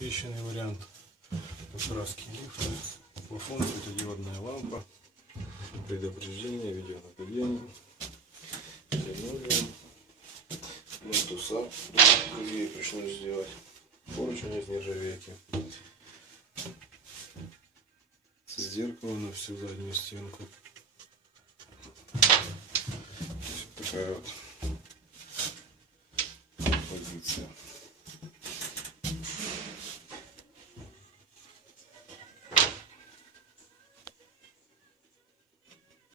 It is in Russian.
обещанный вариант покраски лифта. Плафон, светодиодная лампа, предупреждение, видеонаблюдение, линолеум, плинтуса, ей пришлось сделать, поручень из нержавейки, зеркало на всю заднюю стенку. Вот такая вот позиция.